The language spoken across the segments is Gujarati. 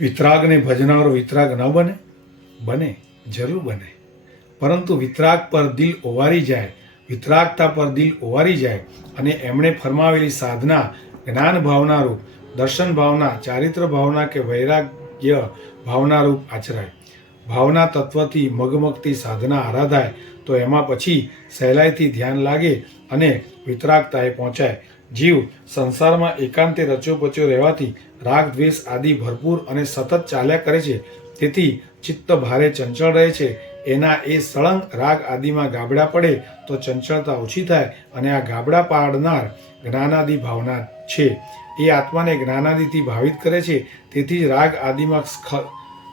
વિતરાગને ભજનારો વિતરાગ ન બને? બને, જરૂર બને. પરંતુ વિતરાગ પર દિલ ઓવારી જાય, વિતરાગતા પર દિલ ઓવારી જાય અને એમણે ફરમાવેલી સાધના જ્ઞાન ભાવના રૂપ, દર્શન ભાવના, ચારિત્ર ભાવના કે વૈરાગ્ય ભાવના રૂપ આચરાય. ભાવના તત્વથી મગમગતી સાધના આરાધાય તો એમાં પછી સહેલાઈથી ધ્યાન લાગે અને વિતરાગતાએ પહોંચાય. જીવ સંસારમાં એકાંતે રચ્યો રહેવાથી રાગ દ્વેષ આદિ ભરપૂર અને સતત ચાલ્યા કરે છે. તેથી ચિત્ત ભારે ચંચળ રહે છે. એના એ સળંગ રાગ આદિમાં ગાબડા પડે તો ચંચળતા ઓછી થાય અને આ ગાબડા પાડનાર જ્ઞાનાદિ ભાવના છે એ આત્માને જ્ઞાનાદિથી ભાવિત કરે છે. તેથી જ રાગ આદિમાં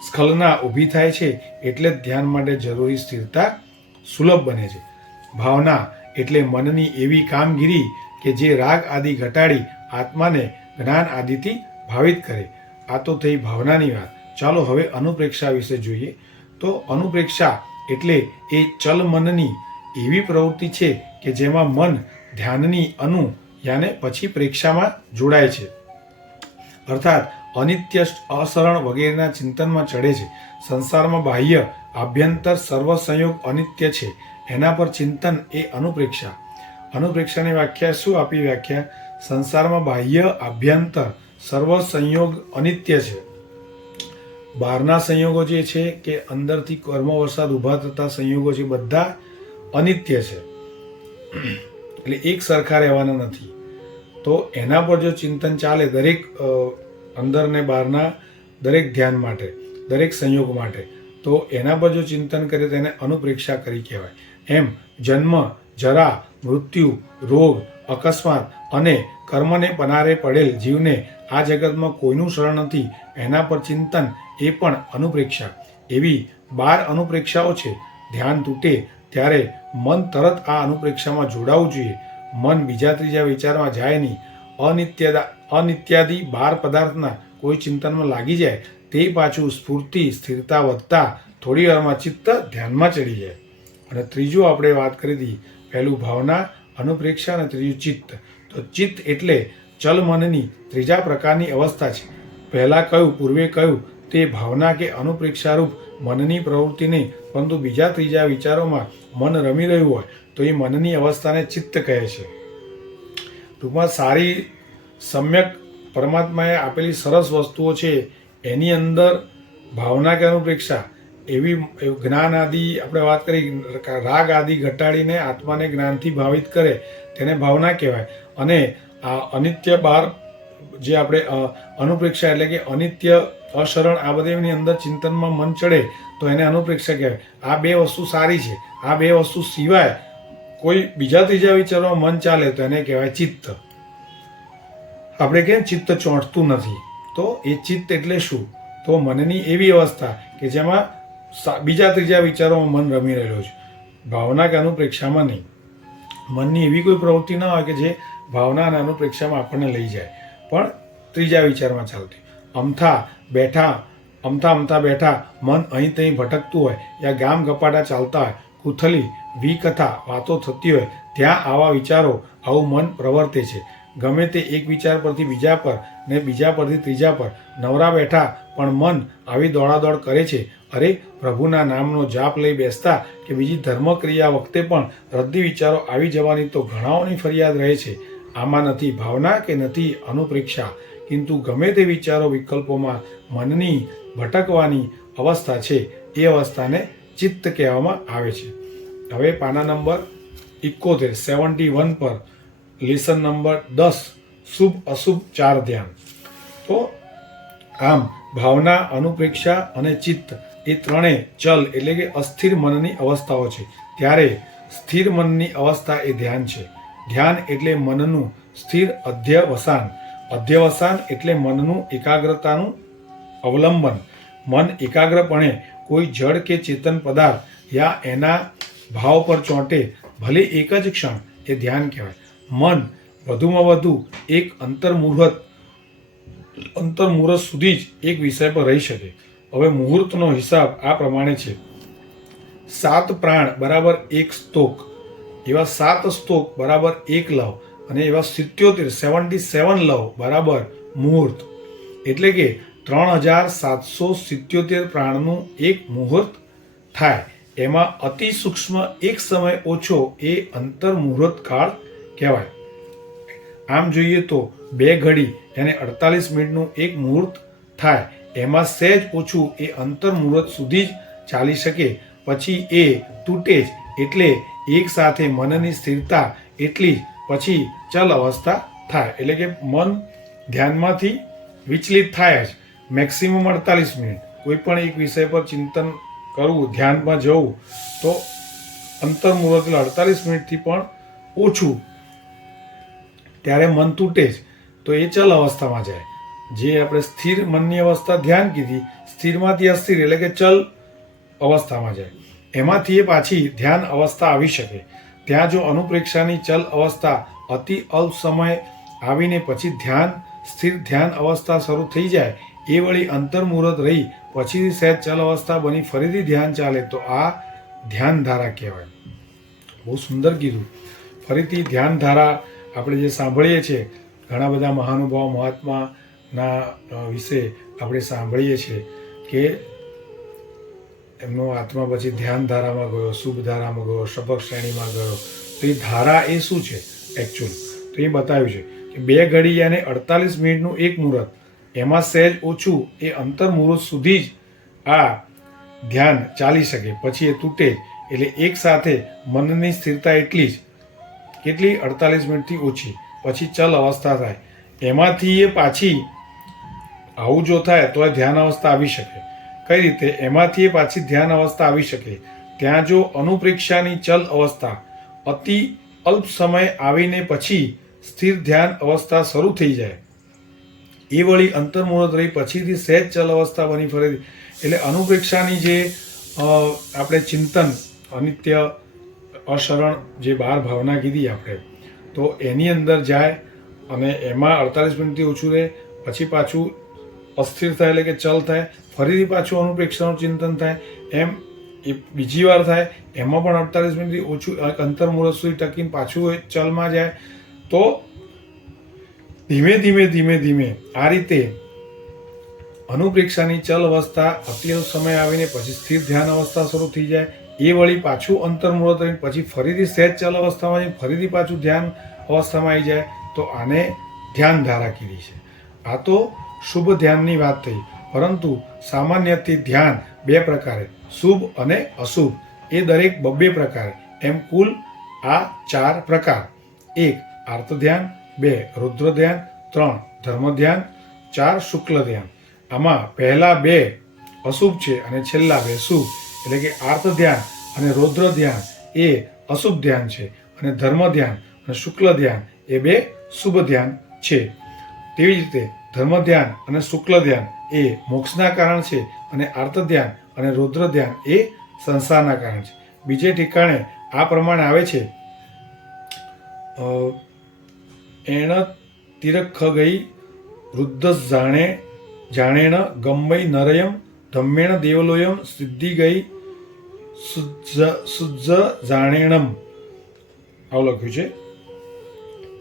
સ્ખલના ઊભી થાય છે. એટલે જ ધ્યાન માટે જરૂરી સ્થિરતા સુલભ બને છે. ભાવના એટલે મનની એવી કામગીરી કે જે રાગ આદિ ઘટાડી આત્માને જ્ઞાન આદિથી ભાવિત કરે. આ તો થઈ ભાવનાની વાત. ચાલો હવે અનુપ્રેક્ષા વિશે જોઈએ. તો અનુપ્રેક્ષા એટલે એ ચલ મનની એવી પ્રવૃત્તિ છે કે જેમાં મન ધ્યાનની યાને પછી પ્રેક્ષામાં જોડાય છે. અર્થાત અનિત્ય, અસરણ વગેરેના ચિંતનમાં ચડે છે. સંસારમાં બાહ્ય આભ્યંતર સર્વ સંયોગ અનિત્ય છે. એના પર ચિંતન એ અનુપ્રેક્ષા. અનુપ્રેક્ષાની વ્યાખ્યા શું આપી? વ્યાખ્યા: સંસારમાં બાહ્ય આભ્યંતર સર્વ સંયોગ અનિત્ય છે. બહારના સંયોગો જે છે કે અંદરથી કર્મ વરસાદ ઊભા થતા સંયોગો છે બધા અનિત્ય છે. એટલે એક સરખા રહેવાના નથી. તો એના પર જો ચિંતન ચાલે દરેક અંદર ને બહારના દરેક ધ્યાન માટે, દરેક સંયોગ માટે, તો એના પર જો ચિંતન કરે તેને અનુપ્રેક્ષા કરી કહેવાય. એમ જન્મ, જરા, મૃત્યુ, રોગ, અકસ્માત અને કર્મને પનારે પડેલ જીવને આ જગતમાં કોઈનું શરણ નથી એના પર ચિંતન એ પણ અનુપ્રેક્ષા. એવી 12 અનુપ્રેક્ષાઓ છે. ધ્યાન તૂટે ત્યારે મન તરત આ અનુપ્રેક્ષામાં જોડાવું જોઈએ. મન બીજા ત્રીજા વિચારમાં જાય નહીં. અનિત્યાદિ 12 પદાર્થના કોઈ ચિંતનમાં લાગી જાય તે પાછું સ્ફૂર્તિ, સ્થિરતા વધતા થોડી વારમાં ચિત્ત ધ્યાનમાં ચડી જાય. અને ત્રીજું આપણે વાત કરી હતી, પહેલું ભાવના, અનુપ્રેક્ષા અને ત્રીજું ચિત્ત. તો ચિત્ત એટલે ચલ મનની ત્રીજા પ્રકારની અવસ્થા છે. પહેલાં કહ્યું, પૂર્વે કહ્યું તે ભાવના કે અનુપ્રેક્ષારૂપ મનની પ્રવૃત્તિ નહીં, પરંતુ બીજા ત્રીજા વિચારોમાં મન રમી રહ્યું હોય તો એ મનની અવસ્થાને ચિત્ત કહે છે. ટૂંકમાં સારી સમ્યક પરમાત્માએ આપેલી સરસ વસ્તુઓ છે એની અંદર ભાવના કે અનુપ્રેક્ષા એવી જ્ઞાન આદિ આપણે વાત કરી, રાગ આદિ ઘટાડીને આત્માને જ્ઞાનથી ભાવિત કરે તેને ભાવના કહેવાય. અને આ અનિત્ય 12 જે આપણે અનુપ્રેક્ષા એટલે કે અનિત્ય, અશરણ આ બધીની અંદર ચિંતનમાં મન ચડે તો એને અનુપ્રેક્ષા કહેવાય. આ 2 વસ્તુ સારી છે. આ 2 વસ્તુ સિવાય કોઈ બીજા ત્રીજા વિચારોમાં મન ચાલે તો એને કહેવાય ચિત્ત. આપણે કેમ ચિત્ત ચોંટતું નથી? તો એ ચિત્ત એટલે શું? તો મનની એવી અવસ્થા કે જેમાં બીજા ત્રીજા વિચારોમાં મન રમી રહેલો છે. ભાવના કે અનુપ્રેક્ષામાં નહીં. મનની એવી કોઈ પ્રવૃત્તિ ન હોય કે જે ભાવના અને અનુપ્રેક્ષામાં આપણને લઈ જાય, પણ ત્રીજા વિચારમાં ચાલતી. અમથા બેઠા મન અહીં ત્યાં ભટકતું હોય, યા ગામ ગપાટા ચાલતા હોય, કુથલી વિકથા વાતો થતી હોય, ત્યાં આવા વિચારો, આવું મન પ્રવર્તે છે. ગમે તે એક વિચાર પરથી બીજા પર ને બીજા પરથી ત્રીજા પર નવરા બેઠા પણ મન આવી દોડાદોડ કરે છે. અરે, પ્રભુના નામનો જાપ લઈ બેસતા કે બીજી ધર્મક્રિયા વખતે પણ રદ્દી વિચારો આવી જવાની તો ઘણાઓની ફરિયાદ રહે છે. આમાં નથી ભાવના કે નથી અનુપ્રેક્ષા, કિંતુ ગમે તે વિચારો વિકલ્પોમાં મનની ભટકવાની અવસ્થા છે એ અવસ્થાને ચિત્ત કહેવામાં આવે છે. હવે પાના નંબર 71 પર લેસન નંબર 10 શુભ અશુભ 4 ધ્યાન. તો આમ ભાવના, અનુપ્રેક્ષા અને ચિત્ત એ ત્રણેય ચલ એટલે કે અસ્થિર મનની અવસ્થાઓ છે. ત્યારે સ્થિર મનની અવસ્થા એ ધ્યાન છે. ધ્યાન એટલે મનનું સ્થિર અધ્યવસાન. અધ્યવસાન એટલે મનનું એકાગ્રતાનું અવલંબન. મન એકાગ્રપણે કોઈ જડ કે ચેતન પદાર્થ યા એના ભાવ પર ચોંટે, ભલે એક જ ક્ષણ, એ ધ્યાન કહેવાય. મન વધુમાં વધુ એક અંતર્મુહૂર્ત સુધી જ એક વિષય પર રહી શકે. હવે મુહૂર્તનો હિસાબ આ પ્રમાણે છે: 7 પ્રાણ બરાબર 1 સ્તોક, એવા 7 સ્તોક બરાબર 1 લવ, અને એવા 77 લવ બરાબર મુહૂર્ત. એટલે કે 3777 પ્રાણનું એક મુહૂર્ત થાય. એમાં અતિ સૂક્ષ્મ એક સમય ઓછો એ અંતર મુહૂર્ત કાળ કહેવાય. આમ જોઈએ તો 2 ઘડી એને 48 મિનિટનું એક મુહૂર્ત થાય. એમાં સહેજ ઓછું એ અંતર મુહૂર્ત સુધી જ ચાલી શકે, પછી એ તૂટે જ. એટલે એક સાથે મનની સ્થિરતા એટલી જ, પછી ચલ અવસ્થા થાય. એટલે કે મન ધ્યાનમાંથી વિચલિત થાય જ મેક્સિમમ 48 મિનિટ. કોઈ પણ એક વિષય પર ચિંતન કરવું, ધ્યાનમાં જવું, તો અંતર મુહૂર્ત 48 મિનિટથી પણ ઓછું, ત્યારે મન તૂટે જ. તો એ ચલ અવસ્થામાં જાય. જે આપણે સ્થિર મનની અવસ્થા ધ્યાન કીધી, સ્થિરમાંથી અસ્થિર એટલે કે ચલ અવસ્થામાં જાય. એમાંથી એ પાછી ધ્યાન અવસ્થા આવી શકે. ત્યાં જો અનુપ્રેક્ષાની ચલ અવસ્થા અતિ અલ્પ સમય આવીને પછી સ્થિર ધ્યાન અવસ્થા શરૂ થઈ જાય, એ વળી અંતર મુહૂર્ત રહી પછીથી સહેજ ચલ અવસ્થા બની ફરીથી ધ્યાન ચાલે, તો આ ધ્યાન ધારા કહેવાય. બહુ સુંદર કીધું. ફરીથી ધ્યાન ધારા આપણે જે સાંભળીએ છીએ, ઘણા બધા મહાનુભાવ મહાત્માના વિશે આપણે સાંભળીએ છીએ કે એમનો આત્મા પછી ધ્યાન ધારામાં ગયો, શુભ ધારામાં ગયો, શપક શ્રેણીમાં ગયો. તો એ ધારા એ શું છે એકચ્યુઅલ? તો એ બતાવ્યું છે કે 2 ઘડી અને 48 મિનિટનું એક મુહૂર્ત, એમાં સહેજ ઓછું એ અંતર મુહૂર્ત સુધી જ આ ધ્યાન ચાલી શકે, પછી એ તૂટે જ. એટલે એક સાથે મનની સ્થિરતા એટલી જ, કેટલી? 48 મિનિટથી ઓછી, પછી ચલ અવસ્થા થાય. એમાંથી એ પાછી આવું જો થાય તો ધ્યાન અવસ્થા આવી શકે. કઈ રીતે? એમાંથી એ પાછી ધ્યાન અવસ્થા આવી શકે ત્યાં જો અનુપ્રેક્ષાની ચલ અવસ્થા અતિ અલ્પ સમય આવીને પછી સ્થિર ધ્યાન અવસ્થા શરૂ થઈ જાય, એ વળી અંતર મુહૂર્ત રહી પછીથી સહેજ ચલ અવસ્થા બની ફરીથી. એટલે અનુપ્રેક્ષાની જે આપણે ચિંતન, અનિત્ય, અશરણ, જે 12 ભાવના કીધી આપણે, તો એની અંદર જાય અને એમાં 48 મિનિટથી ઓછું રહે, પછી પાછું અસ્થિર થાય એટલે કે ચલ થાય, ફરીથી પાછું અનુપ્રેક્ષાનું ચિંતન થાય. એમ એ બીજી વાર થાય, એમાં પણ 48 મિનિટથી ઓછું અંતર મુહૂર્ત સુધી ટકીને પાછું ચલમાં જાય. તો ધીમે ધીમે આ રીતે અનુપ્રેક્ષાની ચલ અવસ્થા અતિ સમય આવીને પછી સ્થિર ધ્યાન અવસ્થા શરૂ થઈ જાય, એ વળી પાછું અંતર મુહૂર્ત રહીને પછી ફરીથી સહેજ ચલ અવસ્થામાં જઈને ફરીથી પાછું ધ્યાન અવસ્થામાં આવી જાય. તો આને ધ્યાન ધારા કીધી છે. આ તો શુભ ધ્યાનની વાત થઈ, પરંતુ સામાન્યથી ધ્યાન 2 પ્રકારે, શુભ અને અશુભ, એ દરેક 2 પ્રકારે, એમ કુલ આ 4 પ્રકાર. 1 આર્ત ધ્યાન, 2 રૌદ્ર ધ્યાન, 3 ધર્મ ધ્યાન, 4 શુક્લ ધ્યાન. આમાં પહેલા 2 અશુભ છે અને છેલ્લા 2 શુભ. એટલે કે આર્ત ધ્યાન અને રૌદ્ર ધ્યાન એ અશુભ ધ્યાન છે, અને ધર્મ ધ્યાન અને શુક્લ ધ્યાન એ 2 શુભ ધ્યાન છે. તેવી જ રીતે ધર્મ ધ્યાન અને શુક્લ ધ્યાન એ મોક્ષના કારણ છે, અને આર્ત ધ્યાન અને રૌદ્ર ધ્યાન એ સંસારના કારણ છે. બીજે ઠેકાણે આ પ્રમાણે આવે છે, એણ તિરખ ગઈ વૃદ્ધ જાણેણ ગમ્મય નરયમ ધમ્મેણ દેવલોયમ સિદ્ધિ ગઈ સુજ્જ જાણેણમ. આવું લખ્યું છે.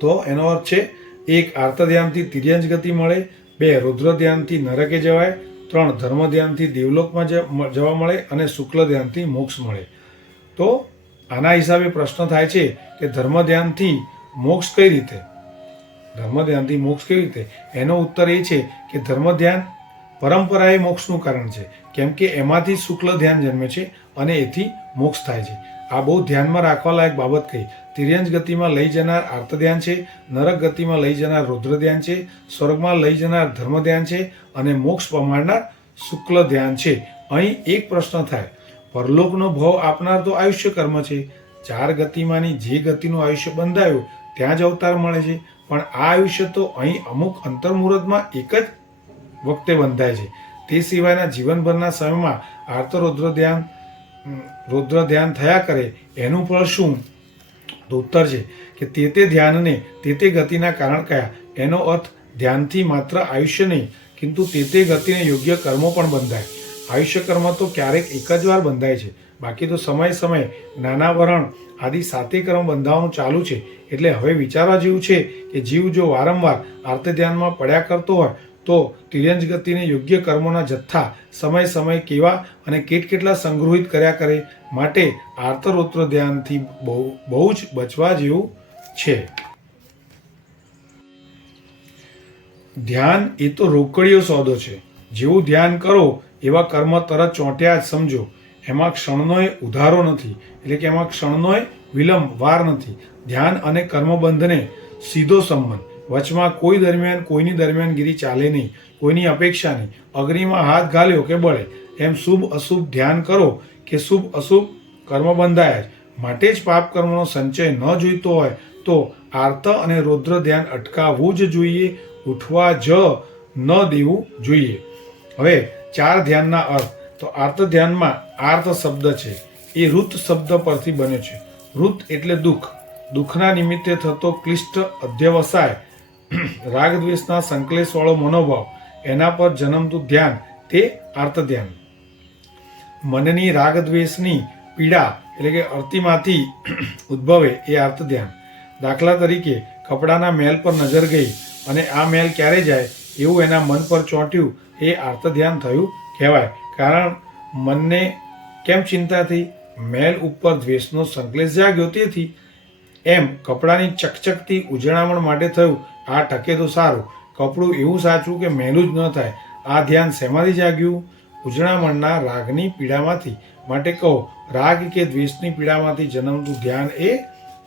તો એનો અર્થ છે 1 આર્ત ધ્યાનથી તિર્યંજ ગતિ મળે, 2 રૌદ્ર ધ્યાનથી નરકે જવાય, 3 ધર્મ ધ્યાનથી દેવલોકમાં જવા મળે, અને શુક્લ ધ્યાનથી મોક્ષ મળે. તો આના હિસાબે પ્રશ્ન થાય છે કે ધર્મ ધ્યાનથી મોક્ષ કઈ રીતે? ધર્મ ધ્યાનથી મોક્ષ કેવી રીતે? એનો ઉત્તર એ છે કે ધર્મ ધ્યાન પરંપરાએ મોક્ષનું કારણ છે, કેમ કે એમાંથી શુક્લ ધ્યાન જન્મે છે અને એથી મોક્ષ થાય છે. આ બહુ ધ્યાનમાં રાખવા લાયક બાબત કહી. તિર્યંજ ગતિમાં લઈ જનાર આર્ત ધ્યાન છે, નરક ગતિમાં લઈ જનાર રૌદ્ર ધ્યાન છે, સ્વર્ગમાં લઈ જનાર ધર્મ ધ્યાન છે, અને મોક્ષ પમાડનાર શુક્લ ધ્યાન છે. અહીં એક પ્રશ્ન થાય, પરલોકનો ભવ આપનાર તો આયુષ્ય કર્મ છે. 4 ગતિમાંની જે ગતિનું આયુષ્ય બંધાયું ત્યાં જ અવતાર મળે છે, પણ આ આયુષ્ય તો અહીં અમુક અંતર મુહૂર્તમાં એક જ વખતે બંધાય છે. તે સિવાયના જીવનભરના સમયમાં આર્ત રૌદ્ર ધ્યાન થયા કરે. એનું ફળ શું? તો ઉત્તર છે કે તે ધ્યાનને તે ગતિના કારણ કયા? એનો અર્થ ધ્યાનથી માત્ર આયુષ્ય નહીં, કિંતુ તે ગતિને યોગ્ય કર્મો પણ બંધાય. આયુષ્ય કર્મ તો ક્યારેક એક જ વાર બંધાય છે, બાકી તો સમય જ્ઞાનાવરણ આદિ 7 કર્મ બંધાવવાનું ચાલુ છે. એટલે હવે વિચારવા જેવું છે કે જીવ જો વારંવાર આર્ત ધ્યાનમાં પડ્યા કરતો હોય તો તિર્યંજ ગતિને યોગ્ય કર્મોના જથ્થા સમય સમય કેવા અને કેટલા સંગ્રહિત કર્યા કરે, માટે આર્તરોત્ર ધ્યાનથી બહુ જ બચવા જેવું છે. ધ્યાન એ તો રોકડીયો સોદો છે. જેવું ધ્યાન કરો એવા કર્મ તરત ચોંટ્યા જ સમજો. એમાં ક્ષણનોય ઉધારો નથી, એટલે કે એમાં ક્ષણનોય વિલંબ વાર નથી. ધ્યાન અને કર્મબંધને સીધો સંબંધ. વચમાં કોઈની દરમિયાનગીરી ચાલે નહીં, કોઈની અપેક્ષા નહીં. અગ્નિમાં હાથ ઘાલ્યો કે બળે, એમ શુભ અશુભ ધ્યાન કરો કે શુભ અશુભ કર્મ બંધાય જ. માટે જ પાપ કર્મનો સંચય ન જોઈતો હોય તો આર્ત અને રૌદ્ર ધ્યાન અટકાવવું જ જોઈએ, ઉઠવા જ ન દેવું જોઈએ. હવે 4 ધ્યાનના અર્થ. તો આર્ત ધ્યાનમાં આર્ત શબ્દ છે એ ઋત શબ્દ પરથી બન્યો છે. ઋત એટલે દુઃખ, દુઃખના નિમિત્તે થતો ક્લિષ્ટ અધ્યવસાય, રાગદ્વેષના સંકલેશવાળો મનોભાવ, એના પર જન્મતું ધ્યાન તે આર્ત ધ્યાન. મનની રાગદ્વેષની પીડા એટલે કે અર્તિમાંથી ઉદ્ભવે એ આર્ત ધ્યાન. દાખલા તરીકે કપડાના મેલ પર નજર ગઈ અને આ મેલ ક્યારે જાય એવું એના મન પર ચોંટ્યું, એ આર્ત ધ્યાન થયું કહેવાય. કારણ મનને કેમ ચિંતા થઈ? મેલ ઉપર દ્વેષનો સંકલેશ જાગ્યો તેથી. એમ કપડાની ચકચકતી ઉજળામણ માટે થયું, આ ટકે તો સારું, કપડું એવું સાચું કે મેલું જ ન થાય. આ ધ્યાન શેમાંથી જાગ્યું? ઉજળામણના રાગની પીડામાંથી. માટે કહો, રાગ કે દ્વેષની પીડામાંથી જન્મતું ધ્યાન એ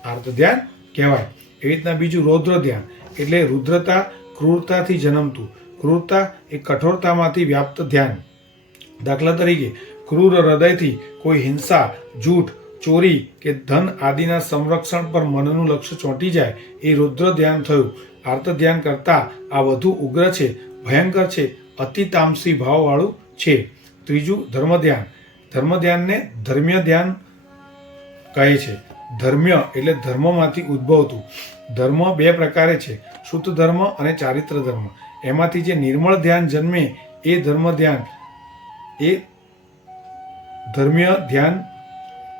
આર્ત ધ્યાન કહેવાય. એવી રીતના બીજું રૌદ્ર ધ્યાન એટલે રુદ્રતા ક્રૂરતાથી જન્મતું. ક્રૂરતા એ કઠોરતામાંથી વ્યાપ્ત ધ્યાન. દાખલા તરીકે ક્રૂર હૃદયથી કોઈ હિંસા, જૂઠ, ચોરી કે ધન આદિના સંરક્ષણ પર મનનું લક્ષ્ય ચોંટી જાય, એ રુદ્ર ધ્યાન થયું. આર્ત ધ્યાન કરતાં આ વધુ ઉગ્ર છે, ભયંકર છે, અતિ તામસી ભાવવાળું છે. ત્રીજું ધર્મ ધ્યાન. ધર્મ ધ્યાનને ધર્મ્ય ધ્યાન કહે છે. ધર્મ્ય એટલે ધર્મમાંથી ઉદ્ભવતું. ધર્મ 2 પ્રકારે છે, શુદ્ધ ધર્મ અને ચારિત્ર ધર્મ. એમાંથી જે નિર્મળ ધ્યાન જન્મે એ ધર્મ ધ્યાન એ ધર્મ્ય ધ્યાન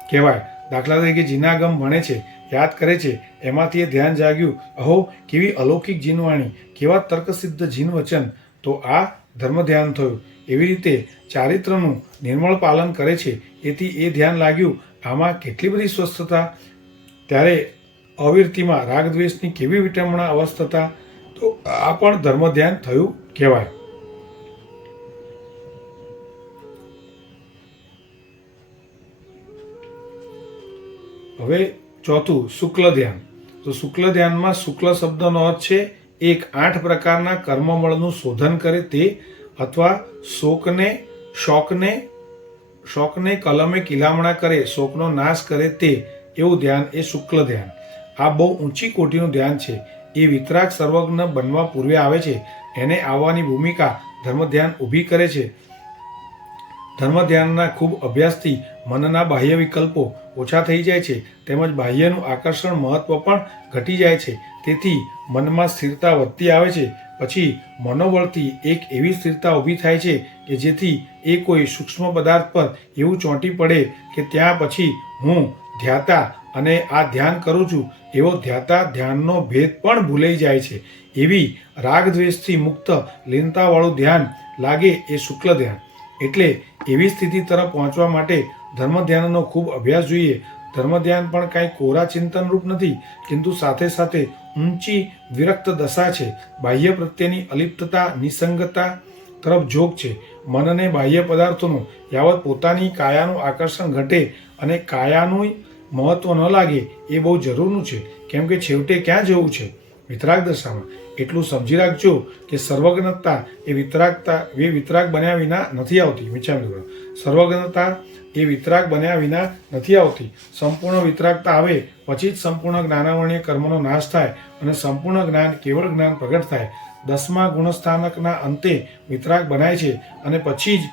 કહેવાય. દાખલા તરીકે જીનાગમ ભણે છે, યાદ કરે છે, એમાંથી એ ધ્યાન જાગ્યું, અહો કેવી અલૌકિક જીનવાણી, કેવા તર્કસિદ્ધ જીન વચન, તો આ ધર્મ ધ્યાન થયું. એવી રીતે ચારિત્રનું નિર્મળ પાલન કરે છે, એથી એ ધ્યાન લાગ્યું, આમાં કેટલી બધી સ્વસ્થતા. ત્યારે અવિરતિમાં રાગદ્વેષની કેવી વિટંબણા અવસ્થતા, તો આ પણ ધર્મ ધ્યાન થયું કહેવાય. હવે ચોથું શુક્લ ધ્યાન. તો શુક્લ ધ્યાનમાં શુક્લ શબ્દનો અર્થ છે 8 પ્રકારના કર્મમળનું શોધન કરે તે, અથવા શોકને કલમે કિલામણા કરે, શોકનો નાશ કરે તે, એવું ધ્યાન એ શુક્લ ધ્યાન. આ બહુ ઊંચી કોટીનું ધ્યાન છે. એ વિતરાગ સર્વજ્ઞ બનવા પૂર્વે આવે છે. એને આવવાની ભૂમિકા ધર્મ ધ્યાન ઊભી કરે છે. ધર્મ ધ્યાનના ખૂબ અભ્યાસથી મનના બાહ્ય વિકલ્પો ઓછા થઈ જાય છે, તેમજ બાહ્યનું આકર્ષણ મહત્વ પણ ઘટી જાય છે. તેથી મનમાં સ્થિરતા વધતી આવે છે. પછી મનોબળથી એક એવી સ્થિરતા ઊભી થાય છે કે જેથી એ કોઈ સૂક્ષ્મ પદાર્થ પર એવું ચોંટી પડે કે ત્યાં પછી હું ધ્યાતા અને આ ધ્યાન કરું છું એવો ધ્યાતા ધ્યાનનો ભેદ પણ ભૂલાઈ જાય છે. એવી રાગદ્વેષથી મુક્ત લીનતાવાળું ધ્યાન લાગે એ શુક્લ ધ્યાન. એટલે એવી સ્થિતિ તરફ પહોંચવા માટે ધર્મ ધ્યાનનો ખૂબ અભ્યાસ જોઈએ. ધર્મ ધ્યાન પણ કાંઈ કોરા ચિંતન રૂપ નથી, કિંતુ સાથે સાથે ઊંચી વિરક્ત દશા છે. બાહ્ય પ્રત્યેની અલિપ્તતા, નિસંગતા તરફ જોગ છે. મનને બાહ્ય પદાર્થોનું યાવત પોતાની કાયાનું આકર્ષણ ઘટે અને કાયાનું મહત્વ ન લાગે એ બહુ જરૂરનું છે. કેમ કે છેવટે ક્યાં જવું છે? વિતરાગ દશામાં. એટલું સમજી રાખજો કે સર્વજ્ઞતા એ વિતરાગ બન્યા વિના નથી આવતી. સર્વજ્ઞતા એ વિતરાગ બન્યા વિના નથી આવતી. સંપૂર્ણ વિતરાગતા આવે પછી જ સંપૂર્ણ જ્ઞાનાવરણીય કર્મનો નાશ થાય અને સંપૂર્ણ જ્ઞાન કેવળ જ્ઞાન પ્રગટ થાય. 10મા ગુણસ્થાનકના અંતે વિતરાગ બનાય છે અને પછી જ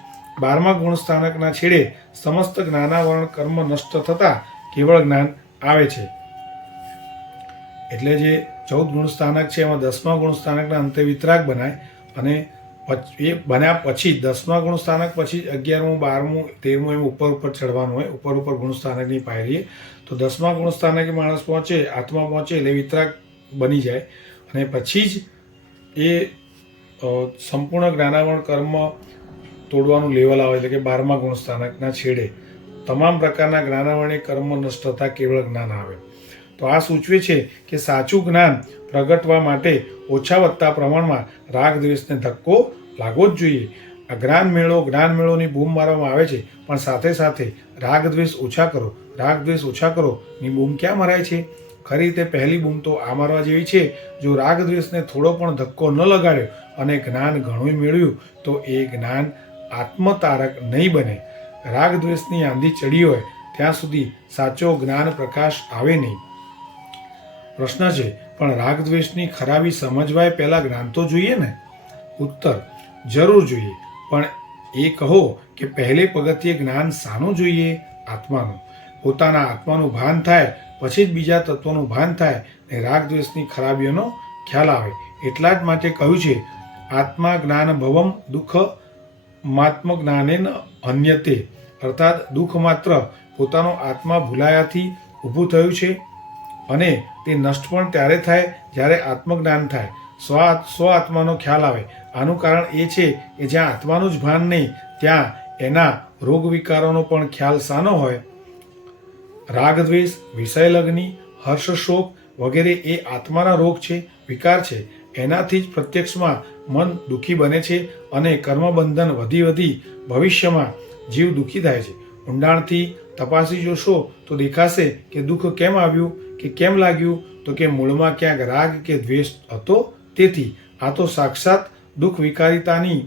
12મા ગુણસ્થાનકના છેડે સમસ્ત જ્ઞાનાવરણ કર્મ નષ્ટ થતા કેવળ જ્ઞાન આવે છે. એટલે જે 14 ગુણસ્થાનક છે એમાં 10મા ગુણસ્થાનકના અંતે વિતરાગ બનાય અને એ બન્યા પછી 10મા ગુણસ્થાનક પછી 11મું 12મું 13મું એમ ઉપર ચડવાનું હોય, ઉપર ગુણસ્થાનકની પાયરીએ. તો 10મા ગુણસ્થાનકે માણસ પહોંચે, આત્મા પહોંચે એટલે વિતરાગ બની જાય અને પછી જ એ સંપૂર્ણ જ્ઞાનાવરણ કર્મ તોડવાનું લેવલ આવે, એટલે કે 12મા ગુણ સ્થાનકના છેડે તમામ પ્રકારના જ્ઞાનાવરણીય કર્મ નષ્ટ થતા કેવળ જ્ઞાન આવે. તો આ સૂચવે છે કે સાચું જ્ઞાન પ્રગટવા માટે ઓછા વત્તા પ્રમાણમાં રાગ દ્વેષને ધક્કો લાગવો જ જોઈએ. આ જ્ઞાન મેળોની બૂમ મારવામાં આવે છે, પણ સાથે સાથે રાગ દ્વેષ ઓછા કરો, રાગ દ્વેષ ઓછા કરો ની બૂમ ક્યાં મરાય છે? ખરી રીતે પહેલી બૂમ તો આ મારવા જેવી છે, જો રાગ દ્વેષને થોડો પણ ધક્કો ન લગાડ્યો અને જ્ઞાન ઘણું મેળવ્યું તો એ જ્ઞાન આત્મતારક નહીં બને. રાગ દ્વેષની આંધી ચડી હોય ત્યાં સુધી સાચો જ્ઞાન પ્રકાશ આવે નહીં. પ્રશ્ન છે, પણ રાગ દ્વેષની ખરાબી સમજવાય પહેલા જ્ઞાન તો જોઈએ ને? ઉત્તર, જરૂર જોઈએ, પણ એ કહો કે પહેલે પગથિયે જ્ઞાન શાનું જોઈએ? આત્માનું. પોતાના આત્માનું ભાન થાય પછી જ બીજા તત્વોનું ભાન થાય ને રાગ દ્વેષની ખરાબીઓનો ખ્યાલ આવે. એટલા જ માટે કહ્યું છે, આત્મા જ્ઞાન ભવમ દુઃખ માત્મ જ્ઞાનેન અન્યતે, અર્થાત દુઃખ માત્ર પોતાનો આત્મા ભૂલાયાથી ઊભું થયું છે અને તે નષ્ટ પણ ત્યારે થાય જ્યારે આત્મજ્ઞાન થાય, સ્વ આત્માનો ખ્યાલ આવે. આનું કારણ એ છે કે જ્યાં આત્માનું જ ભાન નહીં ત્યાં એના રોગ વિકારોનો પણ ખ્યાલ શાનો હોય? રાગ દ્વેષ, વિષય લગ્ની, હર્ષ શોક વગેરે એ આત્માના રોગ છે, વિકાર છે. એનાથી જ પ્રત્યક્ષમાં મન દુઃખી બને છે અને કર્મબંધન વધી વધી ભવિષ્યમાં જીવ દુઃખી થાય છે. ઊંડાણથી તપાસી જોશો તો દેખાશે કે દુઃખ કેમ આવ્યું કે કેમ લાગ્યું? તો કે મૂળમાં ક્યાંક રાગ કે દ્વેષ હતો. તેથી આ તો સાક્ષાત દુઃખ વિકારિતાની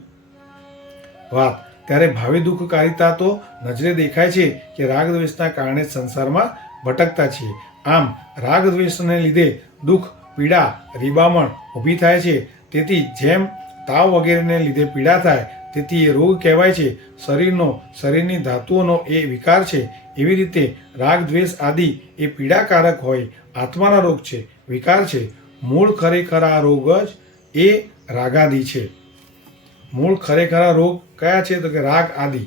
વાત. ત્યારે ભાવિ દુઃખકારિતા તો નજરે દેખાય છે કે રાગ દ્વેષના કારણે સંસારમાં ભટકતા છીએ. આમ રાગ દ્વેષને લીધે દુઃખ, પીડા, રીબામણ ઊભી થાય છે. તેથી જેમ તાવ વગેરેને લીધે પીડા થાય તેથી એ રોગ કહેવાય છે. શરીરની ધાતુઓનો એ વિકાર છે. એવી રીતે રાગ દ્વેષ આદિ એ પીડાકારક હોય આત્માના રોગ છે, વિકાર છે. મૂળ ખરેખરા રોગ જ એ રાગાદિ છે. મૂળ ખરેખરા રોગ કયા છે? તો કે રાગ આદિ.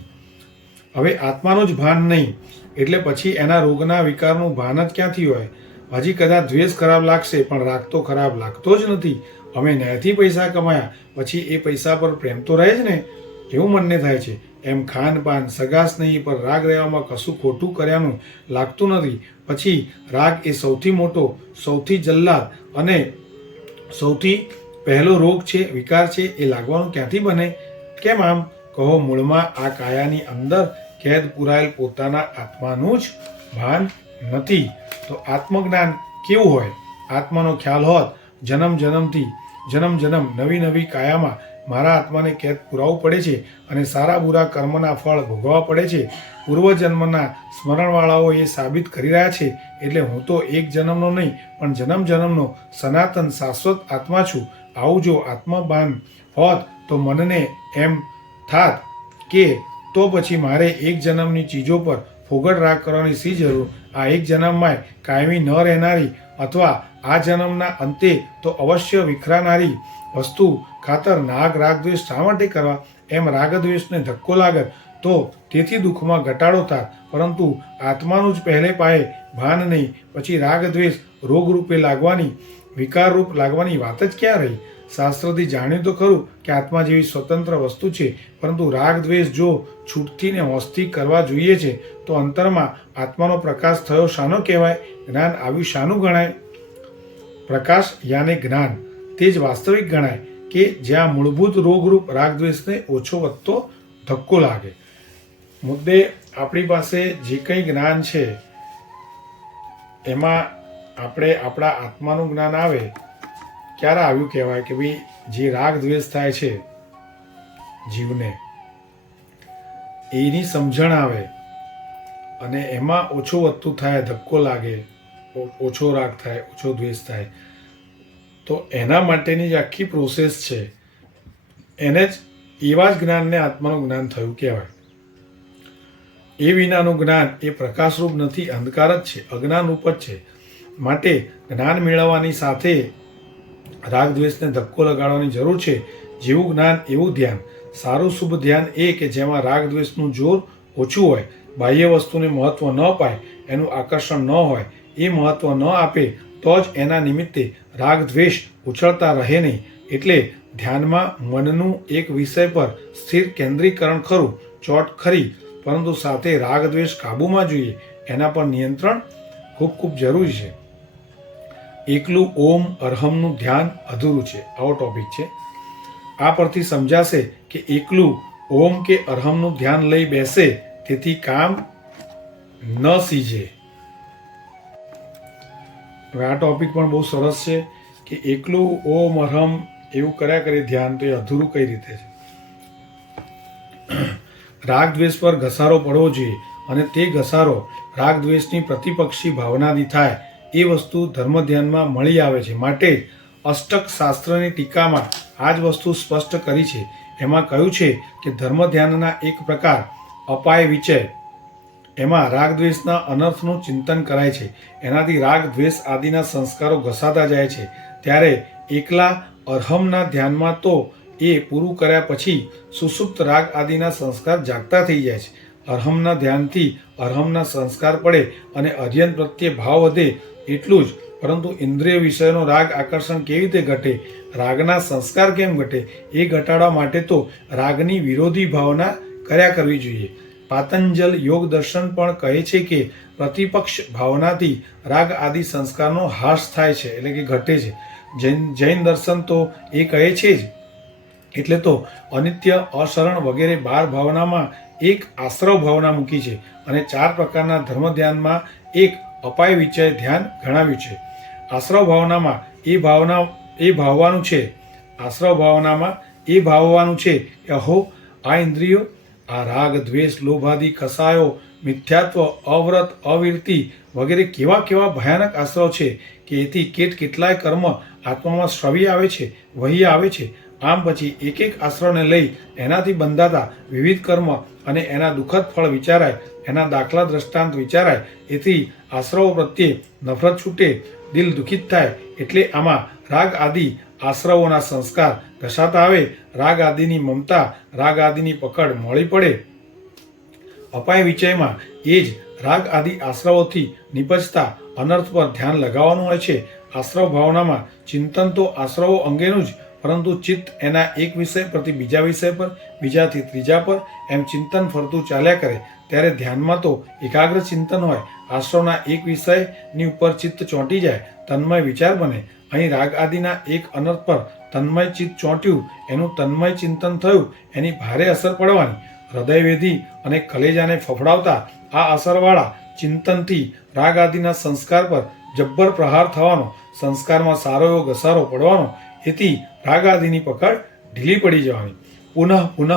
હવે આત્માનું જ ભાન નહીં એટલે પછી એના રોગના વિકારનું ભાન જ ક્યાંથી હોય? હજી કદાચ દ્વેષ ખરાબ લાગશે પણ રાગ તો ખરાબ લાગતો જ નથી. અમે ન્યાયથી પૈસા કમાયા પછી એ પૈસા પર પ્રેમ તો રહે જ ને, એવું મનને થાય છે. એમ ખાનપાન, સગાસ નહીં પર રાગ રહેવામાં કશું ખોટું કર્યાનું લાગતું નથી. પછી રાગ એ સૌથી મોટો, સૌથી જલ્લાદ અને સૌથી પહેલો રોગ છે, વિકાર છે. એ લાગવાનું ક્યાંથી બને? કેમ આમ? કહો, મૂળમાં આ કાયાની અંદર કેદ પુરાયેલ પોતાના આત્માનું જ ભાન નથી. તો આત્મજ્ઞાન કેવું હોય? આત્માનો ખ્યાલ હોત જન્મ જન્મ નવી નવી કાયામાં મારા આત્માને કેદ પુરાવવું પડે છે અને સારા બુરા કર્મના ફળ ભોગવવા પડે છે. પૂર્વજન્મના સ્મરણવાળાઓ એ સાબિત કરી રહ્યા છે. એટલે હું તો એક જન્મનો નહીં પણ જન્મનો સનાતન શાશ્વત આત્મા છું. આવું જો આત્મભાન હોત તો મનને એમ થાત કે તો પછી મારે એક જન્મની ચીજો પર ફોગટ રાગ કરવાની શી જરૂર? આ એક જન્મમાં કાયમી ન રહેનારી અથવા આ જન્મના અંતે તો અવશ્ય વિખરાનારી વસ્તુ ખાતર રાગ દ્વેષ શા માટે કરવા? એમ રાગદ્વેષને ધક્કો લાગત તો તેથી દુઃખમાં ઘટાડો થાત. પરંતુ આત્માનું જ પહેલે પાયે ભાન નહીં, પછી રાગ દ્વેષ રોગરૂપે લાગવાની, વિકારરૂપ લાગવાની વાત જ ક્યાં રહી? શાસ્ત્રથી જાણ્યું તો ખરું કે આત્મા જેવી સ્વતંત્ર વસ્તુ છે, પરંતુ રાગ દ્વેષ જો છૂટથી ને હોંશથી કરવા જોઈએ છે તો અંતરમાં આત્માનો પ્રકાશ થયો શાનો કહેવાય? જ્ઞાન આવ્યું શાનું ગણાય? પ્રકાશ યાને જ્ઞાન તે જ વાસ્તવિક ગણાય કે જ્યાં મૂળભૂત રોગરૂપ રાગદ્વેષને ઓછો વધતો ધક્કો લાગે. મુદ્દે આપણી પાસે જે કંઈ જ્ઞાન છે એમાં આપણે આપણા આત્માનું જ્ઞાન આવે ક્યારે આવ્યું કહેવાય કે ભાઈ જે રાગ દ્વેષ થાય છે જીવને એની સમજણ આવે અને એમાં ઓછો વધતું થાય, ધક્કો લાગે, ઓછો રાગ થાય, ઓછો દ્વેષ થાય. તો એના માટેની જે આખી પ્રોસેસ છે એને જ એવા જ જ્ઞાનને આત્માનું જ્ઞાન થયું કહેવાય. એ વિનાનું જ્ઞાન એ પ્રકાશરૂપ નથી, અંધકાર જ છે, અજ્ઞાનરૂપ જ છે. માટે જ્ઞાન મેળવવાની સાથે રાગ દ્વેષને ધક્કો લગાડવાની જરૂર છે. જેવું જ્ઞાન એવું ધ્યાન. સારું શુભ ધ્યાન એ કે જેમાં રાગ દ્વેષનું જોર ઓછું હોય, બાહ્ય વસ્તુને મહત્વ ન પાય, એનું આકર્ષણ ન હોય, એ મહત્વ ન આપે તો જ એના નિમિત્તે રાગ દ્વેષ ઉછળતા રહે નહીં. એટલે ધ્યાનમાં મનનું એક વિષય પર સ્થિર કેન્દ્રીકરણ ખરું, ચોટ ખરી, પરંતુ સાથે રાગ દ્વેષ કાબૂમાં જોઈએ, એના પર નિયંત્રણ ખૂબ ખૂબ જરૂરી છે. એકલું ઓમ અરહમનું ધ્યાન અધૂરું છે, આવો ટોપિક છે. આ પરથી સમજાશે કે એકલું ઓમ કે અરહમનું ધ્યાન લઈ બેસે તેથી કામ ન સીજે. હવે આ ટોપિક પણ બહુ સરસ છે કે એકલું ઓમ અરહમ એવું કર્યા કરે ધ્યાન, તો એ અધૂરું કઈ રીતે છે. રાગ દ્વેષ પર ઘસારો પડવો જોઈએ અને તે ઘસારો રાગ દ્વેષની પ્રતિપક્ષી ભાવનાથી થાય એ વસ્તુ ધર્મ ધ્યાનમાં મળી આવે છે. માટે જ અષ્ટક શાસ્ત્રની ટીકામાં આ જ વસ્તુ સ્પષ્ટ કરી છે. એમાં કહ્યું છે કે ધર્મ ધ્યાનના એક પ્રકાર અપાય વિચય, એમાં રાગ દ્વેષના અનર્થનું ચિંતન કરાય છે. એનાથી રાગ દ્વેષ આદિના સંસ્કારો ઘસાતા જાય છે. ત્યારે એકલા અરહમના ધ્યાનમાં તો એ પૂરું કર્યા પછી સુષુપ્ત રાગ આદિના સંસ્કાર જાગતા થઈ જાય છે. અરહમના ધ્યાનથી અરહમના સંસ્કાર પડે અને અધ્યયન પ્રત્યે ભાવ વધે એટલું જ, પરંતુ ઇન્દ્રિય વિષયનો રાગ આકર્ષણ કેવી રીતે ઘટે, રાગના સંસ્કાર કેમ ઘટે, એ ઘટાડવા માટે તો રાગની વિરોધી ભાવના કર્યા કરવી જોઈએ. પાતંજલ યોગ દર્શન પણ કહે છે કે પ્રતિપક્ષ ભાવનાથી રાગ આદિ સંસ્કારનો હાસ થાય છે, એટલે કે ઘટે છે. જૈન દર્શન તો એ કહે છે જ. એટલે તો અનિત્ય, અશરણ વગેરે 12 ભાવનામાં એક આશ્રવ ભાવના મૂકી છે અને 4 પ્રકારના ધર્મ ધ્યાનમાં એક અપાય વિચય ધ્યાન ગણાવ્યું છે. આશ્રવ ભાવનામાં એ ભાવવાનું છે, આશ્રવ ભાવનામાં એ ભાવવાનું છે કે અહો આ ઇન્દ્રિયો, આ રાગ દ્વેષ લોભાદી કસાયો, મિથ્યાત્વ, અવ્રત, અવિરતિ વગેરે કેવા કેવા ભયાનક આશ્રવ છે કે એથી કેટલાય કર્મ આત્મામાં શ્રવી આવે છે, વહી આવે છે. આમ પછી એક એક આશ્રવને લઈ એનાથી બંધાતા વિવિધ કર્મ અને એના દુઃખદ ફળ વિચારાય, એના દાખલા દ્રષ્ટાંત વિચારાય. એથી આશ્રવો પ્રત્યે નફરત છૂટે, દિલ દુઃખિત થાય. એટલે આમાં રાગ આદિ આશ્રવોના સંસ્કાર ઘસાતા આવે, રાગ આદિની મમતા, રાગ આદિની પકડ મોળી પડે. અપાય વિચયમાં એ જ રાગ આદિ આશ્રવોથી નિપજતા અનર્થ પર ધ્યાન લગાવવાનું હોય છે. આશ્રવ ભાવનામાં ચિંતન તો આશ્રવો અંગેનું જ, પરંતુ ચિત્ત એના એક વિષય પરથી બીજા વિષય પર, બીજાથી ત્રીજા પર એમ ચિંતન ફરતું ચાલ્યા કરે. ત્યારે ધ્યાનમાં તો એકાગ્ર ચિંતન હોય, આશ્રવના એક વિષયની ઉપર ચિત્ત ચોંટી જાય, તન્મય વિચાર બને. અહીં રાગ આદિના એક અનર્થ પર તન્મય ચિત્ત ચોંટ્યું, એનું તન્મય ચિંતન થયું, એની ભારે અસર પડવાની. હૃદયવેધી અને કલેજાને ફફડાવતા આ અસરવાળા ચિંતનથી રાગ આદિના સંસ્કાર પર જબ્બર પ્રહાર થવાનો, સંસ્કારમાં સારો એવો ઘસારો પડવાનો. એથી રાગ આદિની પકડ ઢીલી પડી જવાની. પુનઃ પુનઃ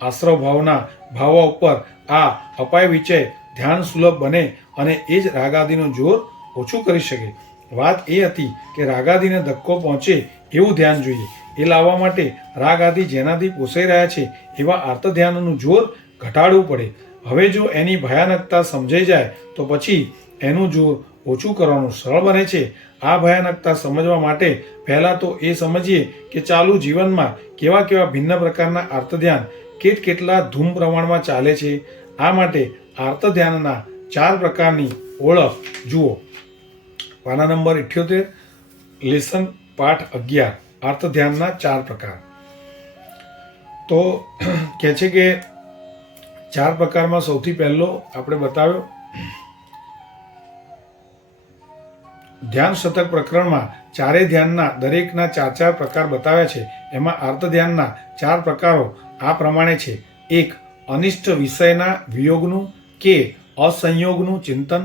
આશ્રવ ભાવના ભાવો ઉપર આ અપાય વિચય ધ્યાન સુલભ બને અને એ જ રાગાદિનું જોર ઓછું કરી શકે. વાત એ હતી કે રાગાદિને ધક્કો પહોંચે એવું ધ્યાન જોઈએ. એ લાવવા માટે રાગ આદિ જેનાથી પોસાઈ રહ્યા છે એવા આર્ત ધ્યાનનું જોર ઘટાડવું પડે. હવે જો એની ભયાનકતા સમજાઈ જાય તો પછી એનું જોર ઓછું કરવાનું સરળ બને છે. આ ભયાનકતા સમજવા માટે પહેલાં તો એ સમજીએ કે ચાલુ જીવનમાં કેવા કેવા ભિન્ન પ્રકારના આર્ત ધ્યાન કેટલા ધૂમ પ્રમાણમાં ચાલે છે. આ માટે આર્ત ધ્યાનના 4 પ્રકારની ઓળખ જુઓ. પાના નંબર 78, લેસન પાઠ 11, આર્ત ધ્યાનના 4 પ્રકાર. તો કહે છે કે 4 પ્રકારમાં સૌથી પહેલો આપણે બતાવ્યો ધ્યાન શતક પ્રકરણમાં ચારેય ધ્યાનના દરેકના 4 પ્રકાર બતાવ્યા છે. એમાં આર્ત ધ્યાનના 4 પ્રકારો આ પ્રમાણે છે. 1. અનિષ્ટ વિષયના વિયોગનું કે અસંયોગનું ચિંતન.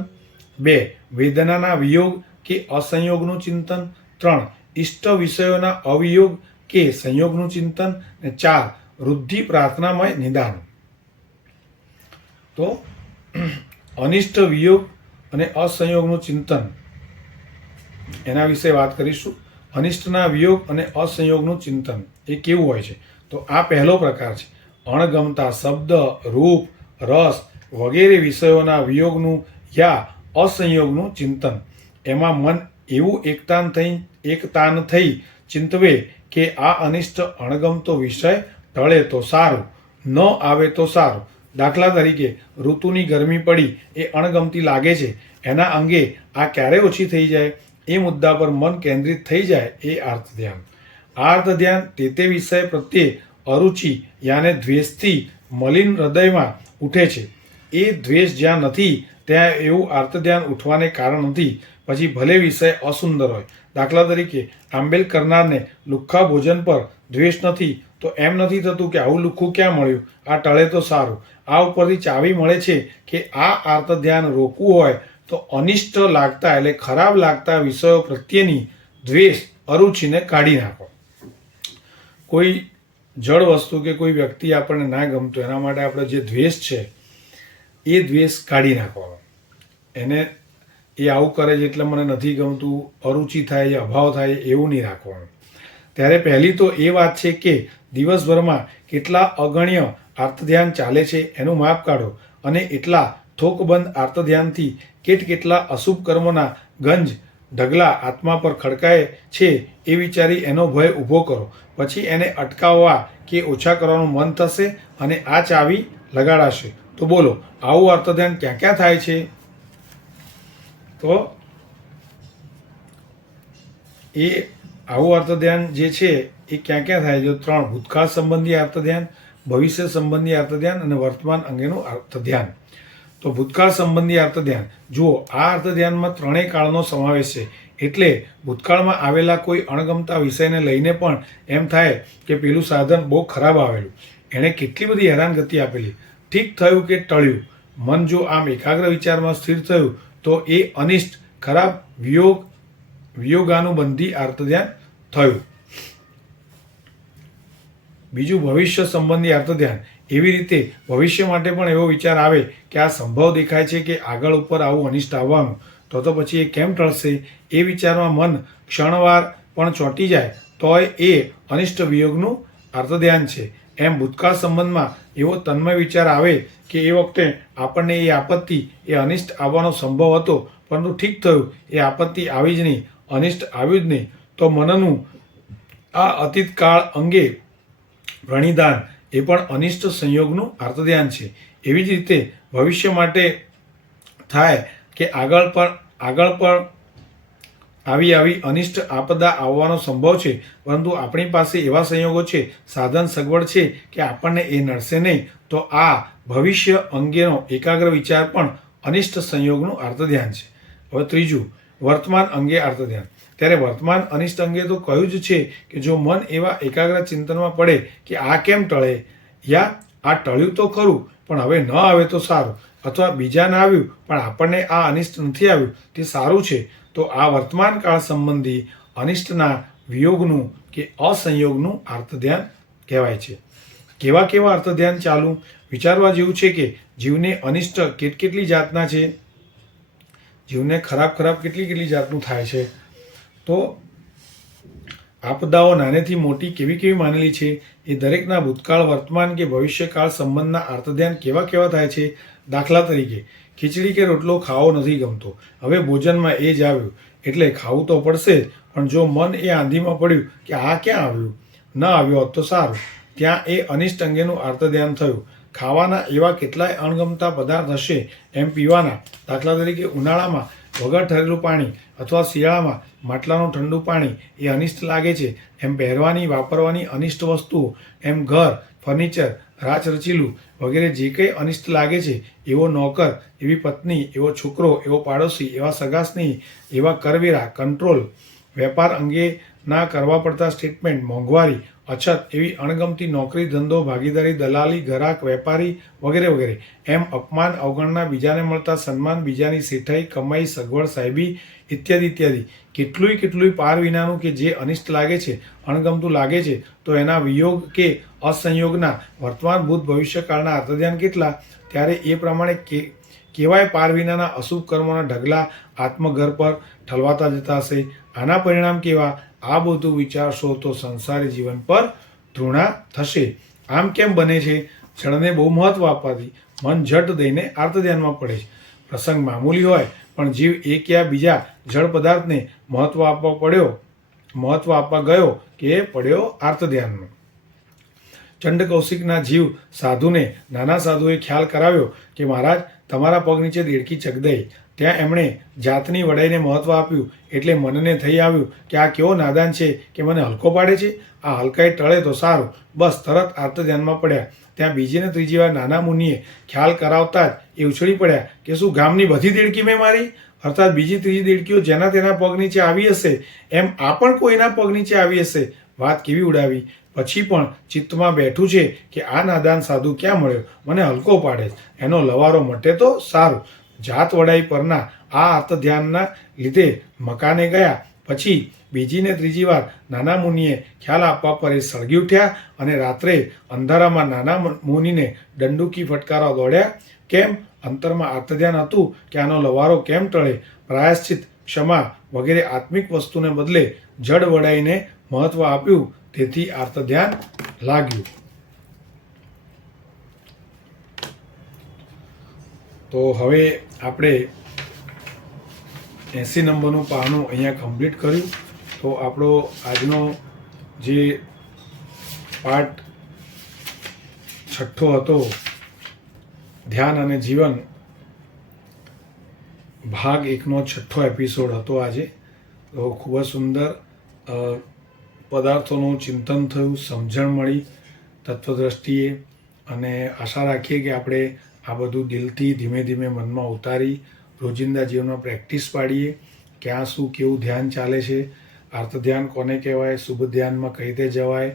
2. વેદનાના વિયોગ કે અસંયોગનું ચિંતન. 3. ઇષ્ટ વિષયોના અવિયોગ કે સંયોગનું ચિંતન. અને 4. વૃદ્ધિ પ્રાર્થનામય નિદાન. તો અનિષ્ટ વિયોગ અને અસંયોગનું ચિંતન એના વિશે વાત કરીશું. અનિષ્ટના વિયોગ અને અસંયોગનું ચિંતન એ કેવું હોય છે? તો આ પહેલો પ્રકાર છે. અણગમતા શબ્દ, રૂપ, રસ વગેરે વિષયોના વિયોગનું યા અસંયોગનું ચિંતન. એમાં મન એવું એકતાન થઈ ચિંતવે કે આ અનિષ્ટ અણગમતો વિષય ટળે તો સારું, ન આવે તો સારું. દાખલા તરીકે ઋતુની ગરમી પડી એ અણગમતી લાગે છે, એના અંગે આ ક્યારે ઓછી થઈ જાય એ મુદ્દા પર મન કેન્દ્રિત થઈ જાય એ આર્ત ધ્યાન. આ અર્થ ધ્યાન તે વિષય પ્રત્યે અરુચિ યાને દ્વેષથી મલિન હૃદયમાં ઉઠે છે. એ દ્વેષ જ્યાં નથી ત્યાં એવું આર્ત ધ્યાન ઉઠવાને કારણ નથી. પછી ભલે વિષય અસુંદર હોય. દાખલા તરીકે આંબેલ કરનારને લુખ્ખા ભોજન પર દ્વેષ નથી તો એમ નથી થતું કે આવું લુખ્ખું ક્યાં મળ્યું, આ ટળે તો સારું. આ ઉપરથી ચાવી મળે છે કે આ આર્ત ધ્યાન રોકવું હોય તો અનિષ્ટ લાગતા એટલે ખરાબ લાગતા વિષયો પ્રત્યેની દ્વેષ અરુચિને કાઢી નાખો. કોઈ જળ વસ્તુ કે કોઈ વ્યક્તિ આપણને ના ગમતું એના માટે આપણે જે દ્વેષ છે એ દ્વેષ કાઢી નાખવાનો. એને એ આવું કરે છે એટલે મને નથી ગમતું, અરુચિ થાય, અભાવ થાય એવું નહીં રાખવાનું. ત્યારે પહેલી તો એ વાત છે કે દિવસભરમાં કેટલા અગણ્ય આર્તધ્યાન ચાલે છે એનું માપ કાઢો અને એટલા થોકબંધ આર્તધ્યાનથી કેટલા અશુભ કર્મોના ગંજ ઢગલા આત્મા પર ખડકાય છે એ વિચારી એનો ભય ઊભો કરો. પછી એને અટકાવવા કે ઓછા કરવાનું મન થશે અને આ ચાવી લગાડાશે. તો બોલો આવું આર્તધ્યાન ક્યાં ક્યાં થાય છે? તો એ આવું અર્થધ્યાન જે છે એ ક્યાં ક્યાં થાય છે? 3: ભૂતકાળ સંબંધી અર્થધ્યાન, ભવિષ્ય સંબંધી અર્થધ્યાન અને વર્તમાન અંગેનું અર્થધ્યાન. તો ભૂતકાળ સંબંધી અર્થધ્યાન જુઓ, આ અર્થધ્યાનમાં ત્રણેય કાળનો સમાવેશ છે. એટલે ભૂતકાળમાં આવેલા કોઈ અણગમતા વિષયને લઈને પણ એમ થાય કે પેલું સાધન બહુ ખરાબ આવેલું, એણે કેટલી બધી હેરાનગતિ આપેલી, ઠીક થયું કે ટળ્યું. મન જો આમ એકાગ્ર વિચારમાં સ્થિર થયું તો એ અનિષ્ટ ખરાબ વિયોગાનુબંધી અર્થધ્યાન થયું. બીજું ભવિષ્ય સંબંધી અર્થધ્યાન. એવી રીતે ભવિષ્ય માટે પણ એવો વિચાર આવે કે આ સંભવ દેખાય છે કે આગળ ઉપર આવું અનિષ્ટ આવવાનું, તો પછી એ કેમ ટળશે? એ વિચારમાં મન ક્ષણવાર પણ ચોંટી જાય તોય એ અનિષ્ટ વિયોગનું અર્થધ્યાન છે. એમ ભૂતકાળ સંબંધમાં એવો તન્મય વિચાર આવે કે એ વખતે આપણને એ આપત્તિ એ અનિષ્ટ આવવાનો સંભવ હતો પરંતુ ઠીક થયું, એ આપત્તિ આવી જ નહીં, અનિષ્ટ આવ્યું જ નહીં. તો મનનું આ અતીત કાળ અંગે પ્રણિધાન એ પણ અનિષ્ટ સંયોગનું અર્થધ્યાન છે. એવી જ રીતે ભવિષ્ય માટે થાય કે આગળ પણ આવી અનિષ્ટ આપદા આવવાનો સંભવ છે પરંતુ આપણી પાસે એવા સંયોગો છે, સાધન સગવડ છે કે આપણને એ નડશે નહીં. તો આ ભવિષ્ય અંગેનો એકાગ્ર વિચાર પણ અનિષ્ટ સંયોગનું અર્થધ્યાન છે. હવે ત્રીજું વર્તમાન અંગે અર્થધ્યાન. ત્યારે વર્તમાન અનિષ્ટ અંગે તો કહ્યું જ છે કે જો મન એવા એકાગ્ર ચિંતનમાં પડે કે આ કેમ ટળે, યા આ ટળ્યું તો ખરું પણ હવે ન આવે તો સારું, અથવા બીજાને આવ્યું પણ આપણને આ અનિષ્ટ નથી આવ્યું તે સારું છે, તો આ વર્તમાન કાળ સંબંધી અનિષ્ટના વિયોગનું કે અસંયોગનું અર્થધ્યાન કહેવાય છે. કેવા અર્થધ્યાન ચાલુ? વિચારવા જેવું છે કે જીવને અનિષ્ટ કેટલી જાતના છે, જીવને ખરાબ કેટલી જાતનું થાય છે. તો આપદાઓ નાનેથી મોટી કેવી માનેલી છે એ દરેકના ભૂતકાળ, વર્તમાન કે ભવિષ્યકાળ સંબંધના અર્થધ્યાન કેવા થાય છે. દાખલા તરીકે ખીચડી કે રોટલો ખાવો નથી ગમતો, હવે ભોજનમાં એ જ આવ્યું એટલે ખાવું તો પડશે જ, પણ જો મન એ આંધીમાં પડ્યું કે આ ક્યાં આવ્યું, ન આવ્યો હોત તો સારું, ત્યાં એ અનિષ્ટ અંગેનું અર્થધ્યાન થયું. ખાવાના એવા કેટલાય અણગમતા પદાર્થ હશે એમ પીવાના. દાખલા તરીકે ઉનાળામાં વગર ઠરેલું પાણી અથવા શિયાળામાં માટલાનું ઠંડુ પાણી એ અનિષ્ટ લાગે છે. એમ પહેરવાની વાપરવાની અનિષ્ટ વસ્તુઓ, એમ ઘર, ફર્નિચર, રાચરચીલું વગેરે જે કંઈ અનિષ્ટ લાગે છે, એવો નોકર, એવી પત્ની, એવો છોકરો, એવો પાડોશી, એવા સગાસ્નેહી, એવા કરવેરા, કંટ્રોલ, વેપાર અંગેના કરવા પડતા સ્ટેટમેન્ટ, મોંઘવારી, અછત, એવી અણગમતી નોકરી, ધંધો, ભાગીદારી, દલાલી, ઘરાક, વેપારી વગેરે. એમ અપમાન, અવગણના, બીજાને મળતા સન્માન, બીજાની શેઠાઈ, કમાઈ, સગવડ, સાહેબી ઇત્યાદિ. કેટલુંય પાર વિનાનું કે જે અનિષ્ટ લાગે છે, અણગમતું લાગે છે, તો એના વિયોગ કે અસંયોગના વર્તમાન, ભૂત, ભવિષ્યકાળના અર્થધ્યાન કેટલા? ત્યારે એ પ્રમાણે કેવાય પાર વિનાના અશુભ કર્મોના ઢગલા આત્મઘર પર ઠલવાતા જતા હશે. આના પરિણામ કેવા? આ બધું વિચારશો તો સંસારી જીવન પર ધૃણા થશે. આમ કેમ બને છે? જળને બહુ મહત્વ આપવાથી મન ઝટ દઈને અર્થધ્યાનમાં પડે છે. પ્રસંગ મામૂલી હોય પણ જીવ એક યા બીજા જળ પદાર્થને મહત્વ આપવા ગયો કે પડ્યો અર્થધ્યાનમાં. ચંડ કૌશિકના જીવ સાધુને નાના સાધુએ ખ્યાલ કરાવ્યો કે મહારાજ તમારા પગ નીચે દેડકી ચગદાઈ, ત્યાં એમણે જાતની વડાઈને મહત્ત્વ આપ્યું એટલે મનને થઈ આવ્યું કે આ કેવો નાદાન છે કે મને હલકો પાડે છે. આ હલકાઈ ટળે તો સારું. બસ તરત આર્ત ધ્યાનમાં પડ્યા. ત્યાં બીજી ને ત્રીજી વાર નાના મુનિએ ખ્યાલ કરાવતા જ એ ઉછળી પડ્યા કે શું ગામની બધી દેડકી મેં મારી? અર્થાત બીજી ત્રીજી દેડકીઓ જેના તેના પગ નીચે આવી હશે એમ આ પણ કોઈના પગ નીચે આવી હશે. વાત કેવી ઉડાવી. પછી પણ ચિત્તમાં બેઠું છે કે આ નાદાન સાધુ ક્યાં મળ્યો, મને હલકો પાડે છે, એનો લવારો મટે તો સારું. જાત વડાઈ પરના આ આર્ત ધ્યાનના લીધે મકાને ગયા. પછી બીજી ને ત્રીજી વાર નાના મુનિએ ખ્યાલ આપવા પર એ સળગી ઉઠ્યા અને રાત્રે અંધારામાં નાના મુનિને દંડુકી ફટકારવા દોડ્યા. કેમ? અંતરમાં આર્તધ્યાન હતું કે આનો લવારો કેમ ટળે. પ્રાયશ્ચિત, ક્ષમા વગેરે આત્મિક વસ્તુને બદલે જડ વડાઈને મહત્વ આપ્યું. તેથી આર્તધ્યાન લાગ્યું. તો હવે આપણે 80 નંબરનું પાનું અહીંયા કમ્પ્લીટ કર્યું. તો આપણો આજનો જે પાઠ 6 હતો ધ્યાન અને જીવન ભાગ 1નો 6 એપિસોડ હતો આજે. તો ખૂબ જ સુંદર પદાર્થોનું ચિંતન થયું, સમજણ મળી તત્વદ્રષ્ટિએ, અને આશા રાખીએ કે આપણે આ બધું દિલથી ધીમે ધીમે મનમાં ઉતારી રોજિંદા જીવનમાં પ્રેક્ટિસ પાડીએ. ક્યાં શું કેવું ધ્યાન ચાલે છે, આર્ત ધ્યાન કોને કહેવાય, શુભ ધ્યાનમાં કઈ રીતે જવાય,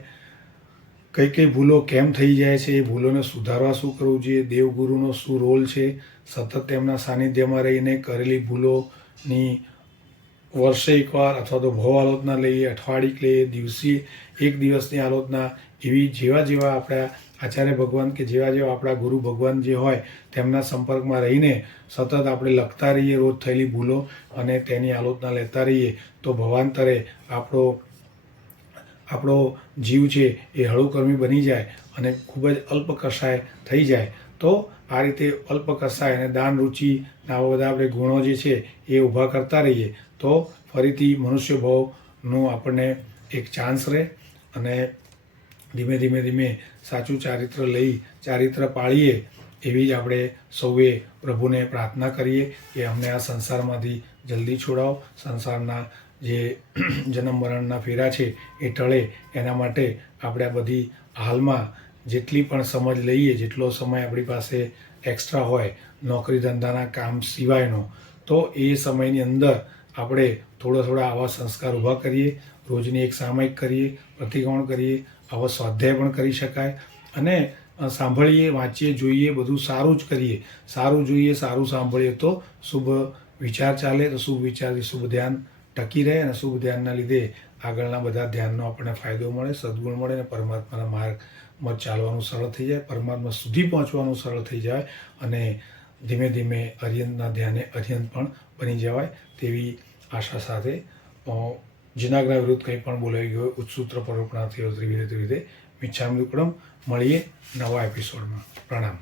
કઈ કઈ ભૂલો કેમ થઈ જાય છે, એ ભૂલોને સુધારવા શું કરવું જોઈએ, દેવગુરુનો શું રોલ છે, સતત તેમના સાનિધ્યમાં રહીને કરેલી ભૂલોની વર્ષે એકવાર અથવા તો ભાવ આલોચના લઈએ, અઠવાડિક લઈએ, દિવસીય 1 દિવસની આલોચના, એવી જેવા જેવા આપણા આચાર્ય ભગવાન કે જેવા જેવા આપણા ગુરુ ભગવાન જે હોય તેમના સંપર્કમાં રહીને સતત આપણે લખતા રહીએ રોજ થયેલી ભૂલો અને તેની આલોચના લેતા રહીએ તો ભવાંતરે આપણો જીવ છે એ હળુકર્મી બની જાય અને ખૂબ જ અલ્પ કષાય થઈ જાય. તો આ રીતે અલ્પ કષાય અને દાન રુચિના આવા બધા આપણે ગુણો જે છે એ ઊભા કરતા રહીએ તો ફરીથી મનુષ્ય ભાવનું આપણને એક ચાન્સ રહે અને ધીમે ધીમે ધીમે સાચું ચારિત્ર પાળીએ એવી જ આપણે સૌએ પ્રભુને પ્રાર્થના કરીએ કે અમને આ સંસારમાંથી જલ્દી છોડાવો. સંસારના જે જન્મ મરણના ફેરા છે એ ટળે એના માટે આપણે આ બધી હાલમાં જેટલી પણ સમજ લઈએ, જેટલો સમય આપણી પાસે એક્સ્ટ્રા હોય નોકરી ધંધાના કામ સિવાયનો, તો એ સમયની અંદર આપણે થોડા આવા સંસ્કાર ઊભા કરીએ. રોજની એક સામાયિક કરીએ, પ્રતિક્રમણ કરીએ, આવા સ્વાધ્યાય પણ કરી શકાય અને સાંભળીએ, વાંચીએ, જોઈએ, બધું સારું જ કરીએ. સારું જોઈએ, સારું સાંભળીએ તો શુભ વિચાર ચાલે, તો શુભ વિચારથી શુભ ધ્યાન ટકી રહે અને શુભ ધ્યાનના લીધે આગળના બધા ધ્યાનનો આપણને ફાયદો મળે, સદગુણ મળે અને પરમાત્માના માર્ગમાં ચાલવાનું સરળ થઈ જાય, પરમાત્મા સુધી પહોંચવાનું સરળ થઈ જાય અને ધીમે ધીમે અર્યંતના ધ્યાને અર્યંત પણ બની જવાય તેવી આશા સાથે જિનાગ્રહ વિરુદ્ધ કંઈ પણ બોલાઈ ગયો ઉચ્ચસૂત્ર પરોપણા થયો ત્રિવિધે મિચ્છામિ દુક્કડમ. મળીએ નવા એપિસોડમાં. પ્રણામ.